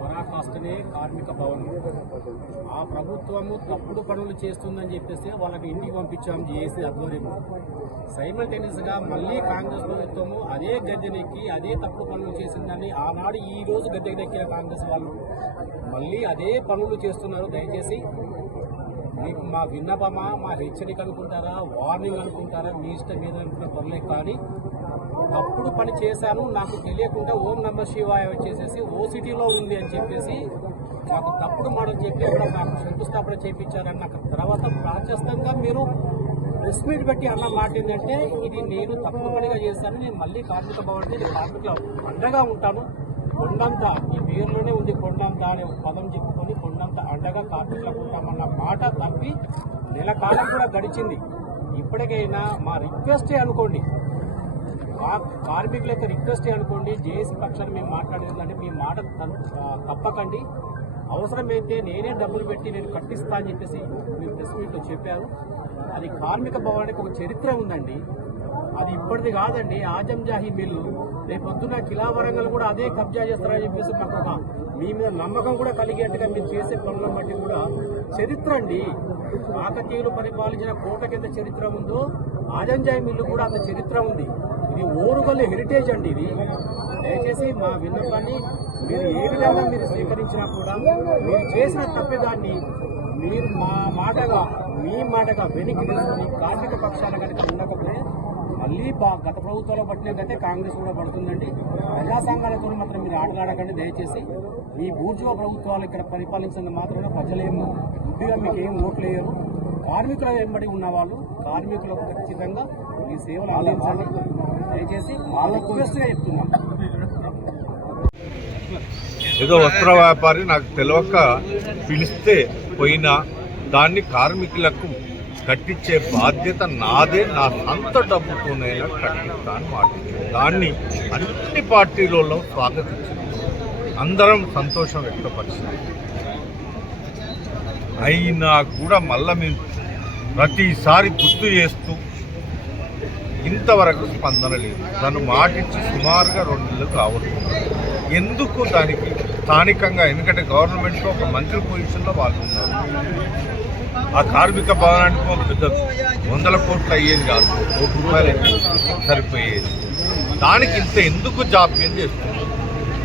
పరాకాష్ఠనే కార్మిక భవన్ ఆ ప్రభుత్వము తప్పుడు పనులు చేస్తుందని చెప్పేసి వాళ్ళకి ఇంటికి పంపించాం చేసి ఆధ్వర్యంలో. సైమల్టేనియస్గా మళ్ళీ కాంగ్రెస్ ప్రభుత్వము అదే గద్దెనెక్కి అదే తప్పుడు పనులు చేసిందని ఆనాడు ఈ రోజు దక్కిన కాంగ్రెస్ వాళ్ళు. మళ్ళీ అదే పనులు చేస్తున్నారు దయచేసి. మీకు మా విన్నపమా మా హెచ్చరిక అనుకుంటారా వార్నింగ్ అనుకుంటారా మీ ఇష్టం మీద అనుకున్న పనులే కానీ తప్పుడు పని చేశాను. నాకు తెలియకుండా ఓం నమ శివాయ వచ్చేసేసి ఓసిటీలో ఉంది అని చెప్పేసి మాకు తప్పుడు మాటలు చెప్పి అక్కడ నాకు శంకుస్థాపన చేయించారని నాకు తర్వాత ప్రాచస్తంగా మీరు ప్రెస్ మీట్ పెట్టి అన్న మాట ఏంటంటే ఇది నేను తక్కువ పనిగా చేశాను. నేను మళ్ళీ కార్మిక భవన్ నేను కార్మికుల అండగా ఉంటాను. కొండంత ఈ పేరులోనే ఉంది కొండంత అనే ఒక పదం చెప్పుకొని కొండంత అండగా కార్మికులకు ఉంటామన్న మాట తప్పి నెల కాలం కూడా గడిచింది. ఇప్పటికైనా మా రిక్వెస్టే అనుకోండి. కార్మికుల యొక్క రిక్వెస్ట్ అనుకోండి జేఏసీ పక్షాన్ని మేము మాట్లాడేదంటే మీ మాట తన్- తప్పకండి. అవసరమైతే నేనే డబ్బులు పెట్టి నేను కట్టిస్తా అని చెప్పేసి మీరు ప్రెస్ మీట్లో చెప్పారు. అది కార్మిక భవనానికి ఒక చరిత్ర ఉందండి. అది ఇప్పటిది కాదండి. ఆజం జాహీ మిల్లు రేపొద్దున కిలా వరంగల్ కూడా అదే కబ్జా చేస్తారని చెప్పేసి మాకు మీ మీద నమ్మకం కూడా కలిగేట్టుగా మీరు చేసే పనులను బట్టి కూడా చరిత్ర అండి. కాకతీయులు పరిపాలించిన కోట కింద చరిత్ర ఉందో ఆజంజాయి మిల్లు కూడా అంత చరిత్ర ఉంది. ఇది ఓరుగల్లు హెరిటేజ్ అండి ఇది. దయచేసి మా విన్నపాన్ని మీరు ఏ విధంగా మీరు స్వీకరించినా కూడా మీరు చేసిన తప్పిదాన్ని మీరు మా మాటగా మీ మాటగా వెనక్కి తీసుకుని కార్మిక పక్షాల కనుక ఉండకపోతే మళ్ళీ బా- గత ప్రభుత్వాలు పట్టినట్టయితే కాంగ్రెస్ కూడా పడుతుందండి. ప్రజా సంఘాలతో మాత్రం మీరు ఆటలాడకండి దయచేసి. మీ బూర్జువా ప్రభుత్వాలు ఇక్కడ పరిపాలించిన మాత్రమే ప్రజలేమో బుద్ధిగా మీకు ఏం ఓట్లేయరు. కార్మికుల వెంబడి ఉన్న వాళ్ళు కార్మికులకు ఖచ్చితంగా మీ సేవలు అందించాలి దయచేసి వాళ్ళకు రిక్వెస్ట్గా చెప్తున్నాను ఏదో వస్త్ర వ్యాపారి నాకు తెలియక పిలిస్తే పోయినా దాన్ని కార్మికులకు కట్టించే బాధ్యత నాదే నా సొంత డబ్బుతోనైనా కట్టిస్తాను మాట దాన్ని అన్ని పార్టీలలో స్వాగతించింది. అందరం సంతోషం వ్యక్తపరిచింది అయినా కూడా మళ్ళా మేము ప్రతిసారి గుర్తు చేస్తూ ఇంతవరకు స్పందన లేదు. తను మాటిచ్చి సుమారుగా రెండు నెలలు కావచ్చు ఎందుకు దానికి స్థానికంగా? ఎందుకంటే గవర్నమెంట్లో ఒక మంత్రి పొజిషన్లో వాళ్ళు ఉన్నారు. ఆ కార్మిక భవనానికి ఒక పెద్ద వందల కోట్లు అయ్యేది కాదు. కోటి రూపాయలు సరిపోయేది. దానికి ఇంత ఎందుకు జాప్యం చేస్తుంది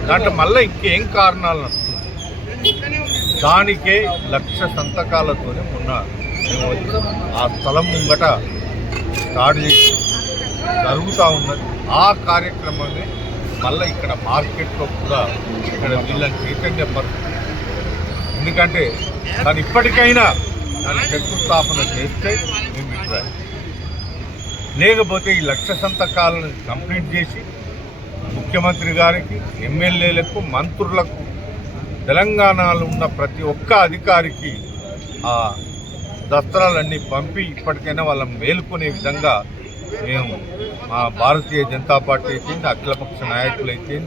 దాంట్లో మళ్ళీ ఇంకేం కారణాలు నడుస్తుంది దానికే లక్ష సంతకాలతోనే మొన్న ఆ స్థలం ముంగట స్టార్ట్ చేసి జరుగుతూ ఉన్నది. ఆ కార్యక్రమాన్ని మళ్ళీ ఇక్కడ మార్కెట్లో కూడా ఇక్కడ వీళ్ళని చైతన్యపరుస్తుంది ఎందుకంటే దాని ఇప్పటికైనా దాని శంకుస్థాపన చేస్తే మేము వింటాం లేకపోతే ఈ లక్ష సంతకాలను కంప్లీట్ చేసి ముఖ్యమంత్రి గారికి ఎమ్మెల్యేలకు మంత్రులకు తెలంగాణలో ఉన్న ప్రతి ఒక్క అధికారికి ఆ దస్త్రాలన్నీ పంపి ఇప్పటికైనా వాళ్ళని మేలుకునే విధంగా మేము మా భారతీయ జనతా పార్టీ అయితే అఖిలపక్ష నాయకులు అయితే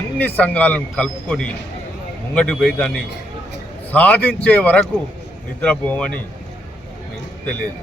అన్ని సంఘాలను కలుపుకొని ముంగటి పోయి దాన్ని సాధించే వరకు నిద్రపోమని మీకు తెలియదు.